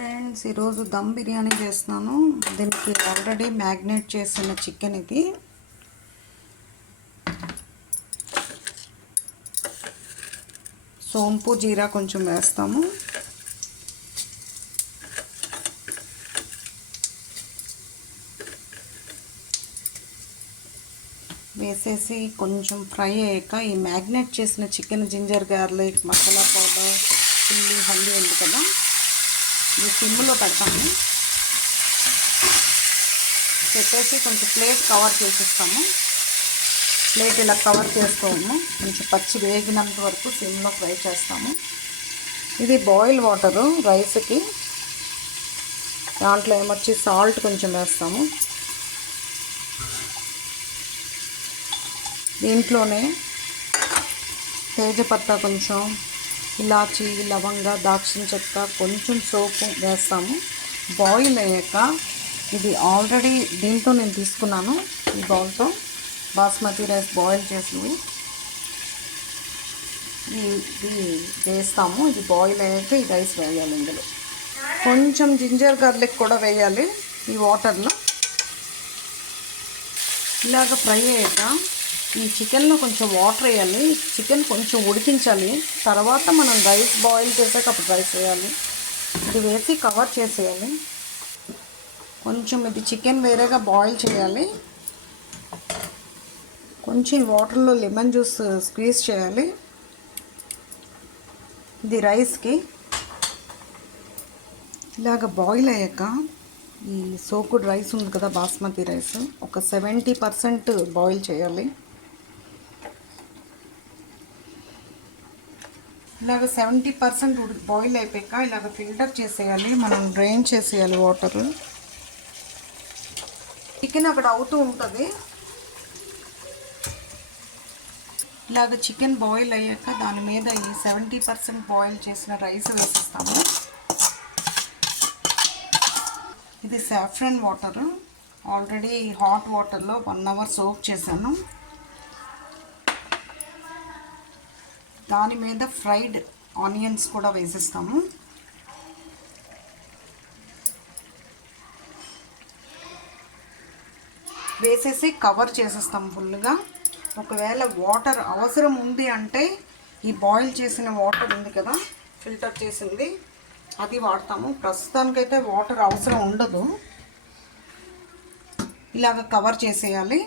Friends, ఈరోజు దమ్ బిర్యానీ చేస్తున్నాను. దీనికి ఆల్రెడీ మ్యాగ్నేట్ చేసిన చికెన్ ఇది. సోంపు జీరా కొంచెం వేస్తాము. వేసేసి కొంచెం ఫ్రై అయ్యాక ఈ మ్యాగ్నేట్ చేసిన chicken, ginger garlic, masala powder, chilli, haldi ఉంది కదా, ఇది సిమ్లో పెడతాము. పెట్టేసి కొంచెం ప్లేట్ కవర్ చేసేస్తాము. ప్లేట్ ఇలా కవర్ చేస్తాము. కొంచెం పచ్చి వేగినంత వరకు సిమ్లో ఫ్రై చేస్తాము. ఇది బాయిల్ వాటరు రైస్కి. దాంట్లో ఏమొచ్చి సాల్ట్ కొంచెం వేస్తాము. దీంట్లోనే తేజపత్తా కొంచెం, ఇలాచి, లవంగ, దాల్చిన చెక్క, కొంచెం సోపు వేస్తాము. బాయిల్ అయ్యాక ఇది ఆల్రెడీ దీంతో నేను తీసుకున్నాను. ఈ బౌల్తో బాస్మతి రైస్ బాయిల్ చేసినవి ఇది వేస్తాము. ఇది బాయిల్ అయ్యాక ఈ రైస్ వేయాలి. ఇందులో కొంచెం జింజర్ గార్లిక్ కూడా వేయాలి. ఈ వాటర్లో ఇలాగ ఫ్రై అయ్యాక ఈ చికెన్లో కొంచెం వాటర్ వేయాలి. చికెన్ కొంచెం ఉడికించాలి. తర్వాత మనం రైస్ బాయిల్ చేసాక అప్పుడు రైస్ వేయాలి. ఇది వేసి కవర్ చేసేయాలి. కొంచెం ఇది చికెన్ వేరేగా బాయిల్ చేయాలి. కొంచెం వాటర్లో లెమన్ జ్యూస్ స్క్వీజ్ చేయాలి. ఇది రైస్కి ఇలాగ బాయిల్ అయ్యాక ఈ సోకుడ్ రైస్ ఉంది కదా, బాస్మతి రైస్, ఒక 70% బాయిల్ చేయాలి. ఇలాగ 70% బాయిల్ అయిపోయాక ఇలాగ ఫిల్టర్ చేసేయాలి. మనం డ్రైన్ చేసేయాలి వాటర్. చికెన్ అక్కడ అవుతూ ఉంటుంది. ఇలాగ చికెన్ బాయిల్ అయ్యాక దాని మీద ఈ 70% బాయిల్ చేసిన రైస్ వేసిస్తాము. ఇది సాఫ్రన్ వాటర్. ఆల్రెడీ హాట్ వాటర్లో 1 అవర్ సోక్ చేశాను. దాని మీద ఫ్రైడ్ ఆనియన్స్ కూడా వేసిస్తాము. వేసేసి కవర్ చేసేస్తాం ఫుల్గా. ఒకవేళ వాటర్ అవసరం ఉంది అంటే ఈ బాయిల్ చేసిన వాటర్ ఉంది కదా, ఫిల్టర్ చేసింది, అది వాడతాము. ప్రస్తుతానికైతే వాటర్ అవసరం ఉండదు. ఇలాగ కవర్ చేసేయాలి.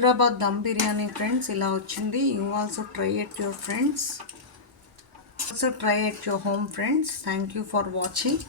హైదరాబాద్ దమ్ బిర్యానీ ఫ్రెండ్స్ ఇలా వచ్చింది. You also try at your friends. Also try at your home friends. Thank you for watching.